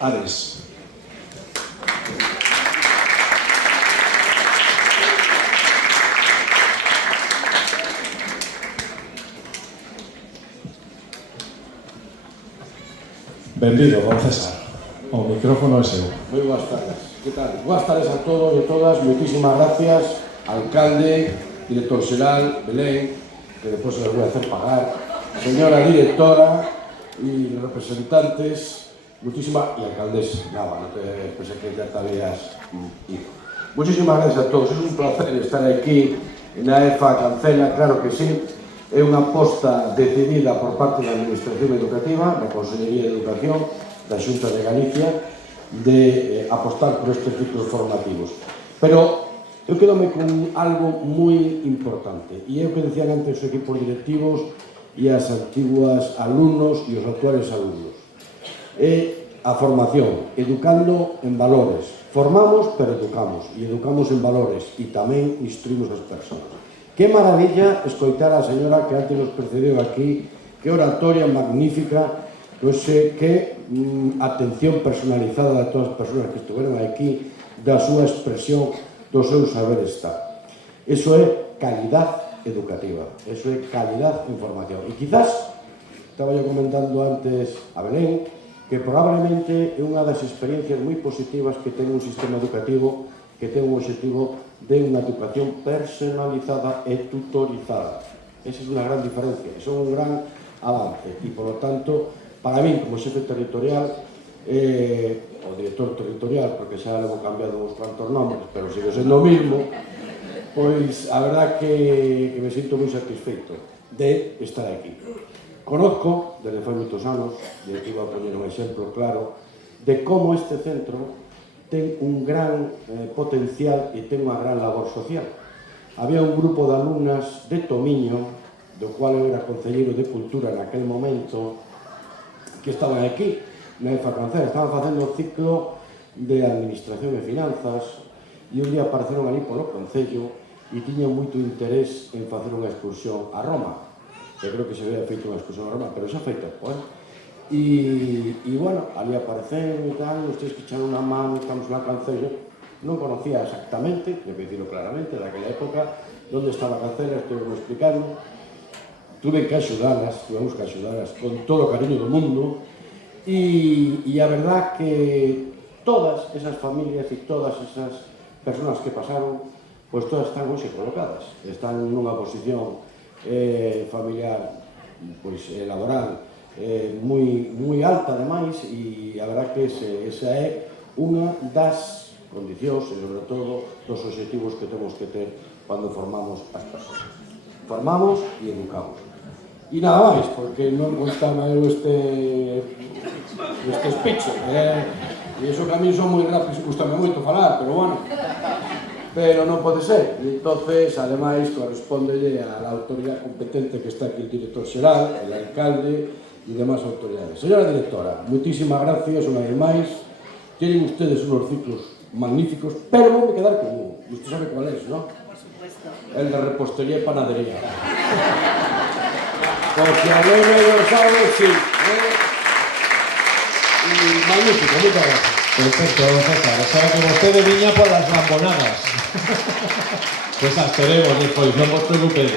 Ares. Benvido, don César. O micrófono é seu. Moi boas tardes. Que tal? Boas tardes a todos e todas. Moitísimas gracias, alcalde, director xeral, Belén, que depois se les voy a hacer pagar, señora directora e representantes, muchísimas, e alcaldes, Gaba, no te pensé que ya te habías ido. Muchísimas gracias a todos. É un placer estar aquí na EFA Cancela, claro que sí. É unha aposta decidida por parte da Administración Educativa, da Consellería de Educación, da Xunta de Galicia, de apostar por estes ciclos formativos. Pero eu quedome con algo moi importante, e é o que decían antes os equipos directivos e as antiguas alumnos e os actuales alumnos. É a formación, educando en valores. Formamos, pero educamos, e educamos en valores, e tamén instruimos as persoas. Que maravilla escoitar a señora que antes nos precedeu aquí, que oratoria magnífica, que atención personalizada de todas as persoas que estiveron aquí, da súa expresión, do seu saber estar. Eso é calidad educativa, eso é calidad en formación. E quizás, estaba yo comentando antes a Belén, que probablemente é unha das experiencias moi positivas que ten un sistema educativo que ten un objetivo de unha educación personalizada e tutorizada. Esa é unha gran diferencia, ese é un gran avance. E, polo tanto, para mí, como xefe territorial, o director territorial, porque xa levo cambiado uns cuantos nombres, pero sigo sendo o mismo, pois a verdad que me sinto moi satisfeito de estar aquí. Conozco, desde fai moitos anos, e aquí vou a poñer un exemplo claro, de como este centro ten un gran potencial e ten unha gran labor social. Había un grupo de alumnas de Tomiño, do cual eu era concelleiro de Cultura naquel momento, que estaban aquí, na EFA Cancela, estaban facendo o ciclo de Administración e Finanzas, e un día apareceron ali polo Concello e tiñan moito interés en facer unha excursión a Roma. Eu creo que se había feito unha excursión a Roma, pero xa foi tempo, E, bueno, ali aparecen e tal, os tíos que echan unha mano, estamos na Cancela, non conocía exactamente, tengo que dicirlo claramente, daquela época, onde estaba a Cancela, estou explicando, tuvemos que axudalas con todo o cariño do mundo, e a verdad que todas esas familias e todas esas persoas que pasaron, pois todas están hoxe colocadas, están nunha posición familiar, pois laboral, moi alta ademais, e a verdad que esa é unha das condicións e sobre todo dos obxectivos que temos que ter cando formamos as persoas. Formamos e educamos. E nada máis, porque non contaba eu este speech, e iso que a mí son moi rápido, gustame moito falar, pero bueno, pero non pode ser. E entonces, ademais, correspondelle á autoridade competente que está aquí, el director xeral, el alcalde e demás autoridades. Señora directora, moitísimas gracias unha vez máis. Tienen ustedes unos ciclos magníficos, pero vou me quedar con un. Usted sabe cuál es, ¿no? Por supuesto. El de repostería y panadería. Porque a mí me lo sabe, sí. Y magnífico, muchas gracias. Perfecto, don César. O sea que vostede viña por las lambonadas. Pues as teremos despois, non vos preocupedes.